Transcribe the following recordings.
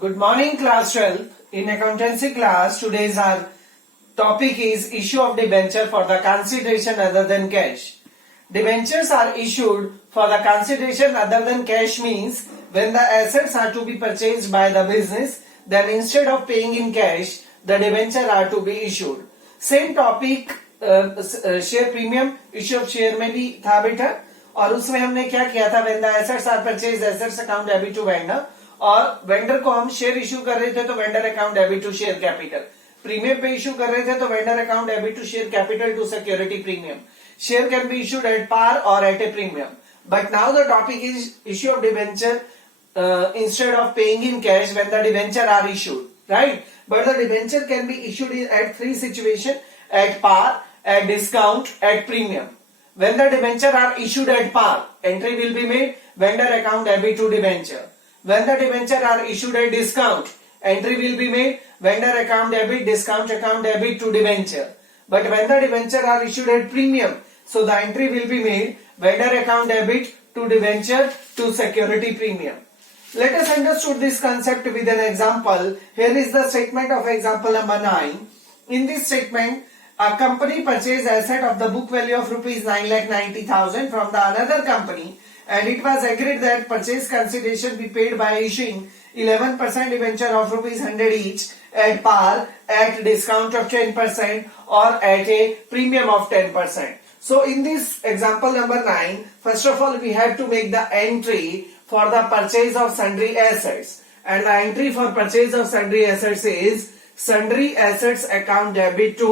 Good morning, class 12. In accountancy class, today's our topic is issue of debenture for the consideration other than cash. Debentures are issued for the consideration other than cash means when the assets are to be purchased by the business, then instead of paying in cash, the debenture are to be issued. Same topic share premium issue of share में भी था बेटा, और उसमें हमने क्या किया था, when the assets are purchase assets account debit to vendor, और वेंडर को हम शेयर इश्यू कर रहे थे तो vendor account debit to share capital, premium पे इश्यू कर रहे थे तो vendor account debit to share capital to security premium. Share can be issued at par और at a premium. But now the topic is issue of debenture instead of paying in cash when the debenture are issued, right? But the debenture can be issued at three situations: at par, at discount, at premium. When the debenture are issued at par, entry will be made vendor account debit to debenture. When the debenture are issued at discount, entry will be made vendor account debit, discount account debit to debenture. But when the debenture are issued at premium, so the entry will be made vendor account debit to debenture to security premium. Let us understand this concept with an example. Here is the statement of example number 9. In this statement, a company purchased asset of the book value of rupees 9,90,000 from the another company, and it was agreed that purchase consideration be paid by issuing 11% debenture of rupees 100 each at par, at discount of 10% or at a premium of 10%. So in this example number 9, first of all we have to make the entry for the purchase of sundry assets, and the entry for purchase of sundry assets is sundry assets account debit to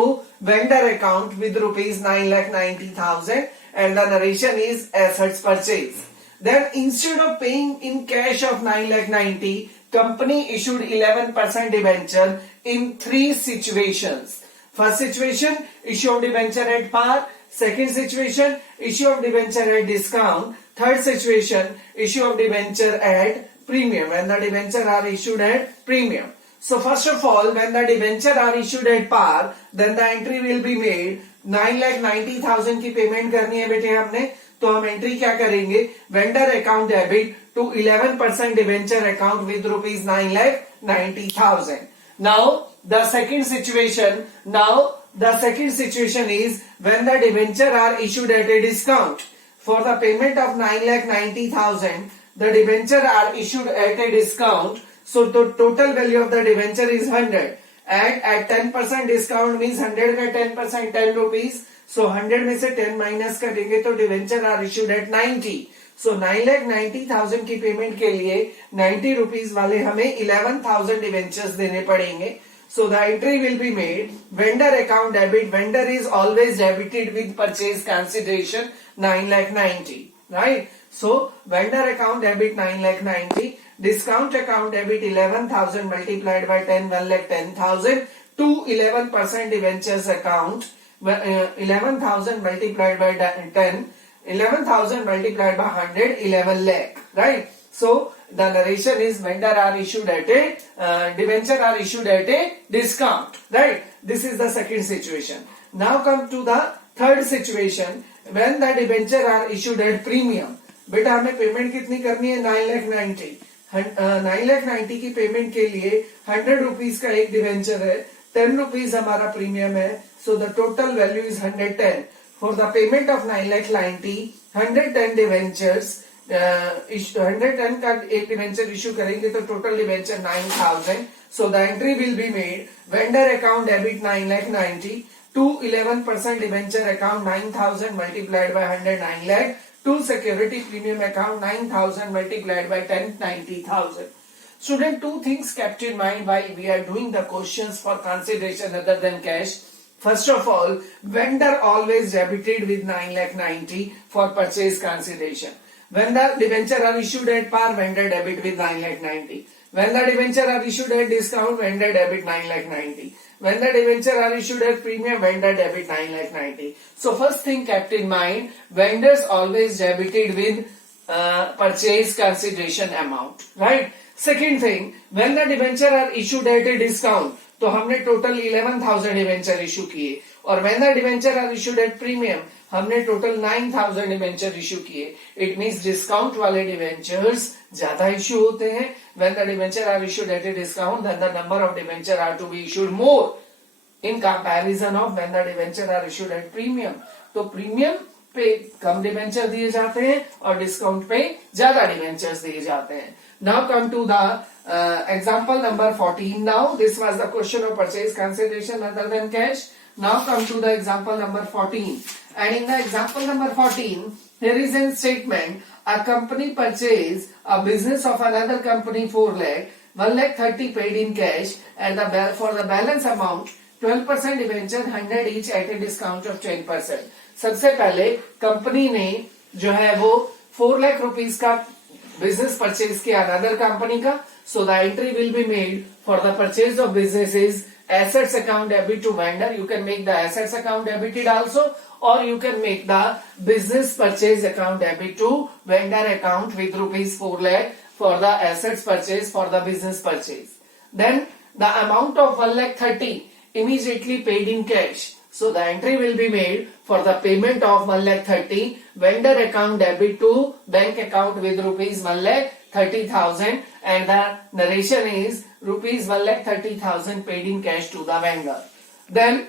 vendor account with rupees 9,90,000, and the narration is assets purchase. Then instead of paying in cash of 9,90,000, company issued 11% debenture in three situations. First situation, issue of debenture at par. Second situation, issue of debenture at discount. Third situation, issue of debenture at premium, when the debenture are issued at premium. So first of all, when the debenture are issued at par, then the entry will be made 9,90,000 की payment करनी है बेटे हमने, तो हम entry क्या करेंगे, vendor account debit to 11% debenture account with rupees 9,90,000. Now the second situation is when the debenture are issued at a discount. For the payment of 9,90,000, the debenture are issued at a discount. So the total value of the debenture is 100. And at 10% discount means 100 का 10% 10 rupees. So 100 में से 10 minus करेंगे तो debenture are issued at 90. So 9,90,000 की payment के लिए 90 rupees वाले हमें 11,000 debentures देने पड़ेंगे. So the entry will be made vendor account debit. Vendor is always debited with purchase consideration 9,90,000, right? So vendor account debit 9,90,000, discount account debit 11,000 multiplied by 10, 1,10,000 to 11% debentures account. 11,000 multiplied by 10, 11,000 multiplied by 100, 11 lakh, right? So the narration is vendor are issued at a debenture are issued at a discount, right? This is the second situation. Now come to the third situation, when the debenture are issued at premium. बेटा हमें payment कितनी करनी है, 9,90,000. 9,90,000 की payment के लिए 100 rupees का एक डिबेंचर है, 10 रुपीज हमारा प्रीमियम है. So the total value is 110. For the payment of 9,90,000, 110 debentures 110 का एक डिबेंचर इश्यू करेंगे तो total debenture 9,000. So the entry will be made vendor account debit 9,90,000 to 11% debenture account 9,000 multiplied by 100, 9 lakh to security premium account 9,000 multiplied by 10, 90,000. Student, two things kept in mind while we are doing the questions for consideration other than cash. First of all, vendor always debited with 9,90,000 for purchase consideration. When the debenture are issued at par, vendor debit with 9,90,000. When the debenture are issued at discount, vendor debit 9,90,000. When the debenture are issued at premium, vendor debit 9,90,000. So first thing kept in mind, vendors always debited with purchase consideration amount, right? Second thing, when the debenture are issued at a discount, तो हमने total 11,000 debenture issue किए और when the debenture are issued at premium, हमने total 9000 debenture issue किए. It means discount वाले debentures ज्यादा issue होते हैं. when the debenture are issued at a discount, then the number of debenture are to be issued more in comparison of when the debenture are issued at premium. तो premium पे कम debenture दिए जाते हैं और discount पे ज्यादा debentures दिए जाते हैं. Now come to the example number 14. Now this was the question of purchase consideration other than cash. Now come to the example number 14. And in the example number 14, there is a statement: a company purchased a business of another company 4 lakh, 1 lakh 30 paid in cash, and for the balance amount 12% debenture 100 each at a discount of 10%. सबसे पहले company ने जो है वो 4 lakh rupees का business purchase किया another company का. So the entry will be made for the purchase of businesses assets account debit to vendor. You can make the assets account debited also, or you can make the business purchase account debit to vendor account with rupees 4 lakh for the assets purchase for the business purchase. Then the amount of 1 lakh 30 immediately paid in cash. So the entry will be made for the payment of 1 lakh 30 vendor account debit to bank account with rupees 1 lakh 30,000, and the narration is rupees 1 lakh 30,000 paid in cash to the vendor. Then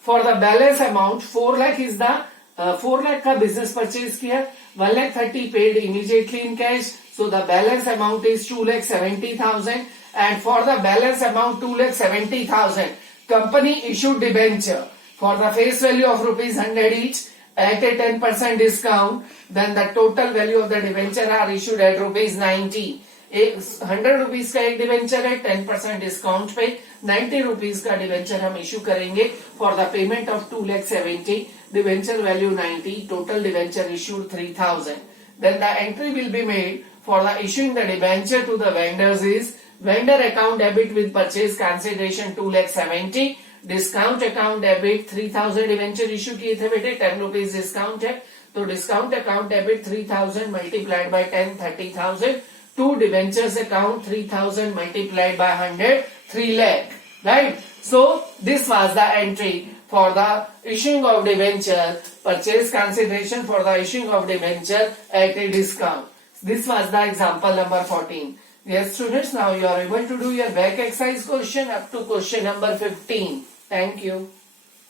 for the balance amount 4 lakh is the 4 lakh का business purchase किया, 1 lakh 30 paid immediately in cash. So the balance amount is 2 lakh 70,000, and for the balance amount 2 lakh 70,000 company issued debenture for the face value of rupees 100 each at a 10% discount. Then the total value of the debenture are issued at rupees 90. 100 rupees का एक debenture है, 10% discount पे 90 rupees का debenture हम issue करेंगे for the payment of 2 lakh 70, debenture value 90, total debenture issued 3000. Then the entry will be made for the issuing the debenture to the vendors is vendor account debit with purchase consideration 2 lakh 70, discount account debit 3000 debenture issue किए थे बेटे, 10 rupees discount है, तो discount account debit 3000 multiplied by 10 30,000, to debentures account 3000 multiplied by 100 3 lakh, right? So this was the entry for the issuing of debenture, purchase consideration for the issuing of debenture at a discount. This was the example number 14. Yes students, now you are able to do your back exercise question up to question number 15. Thank you.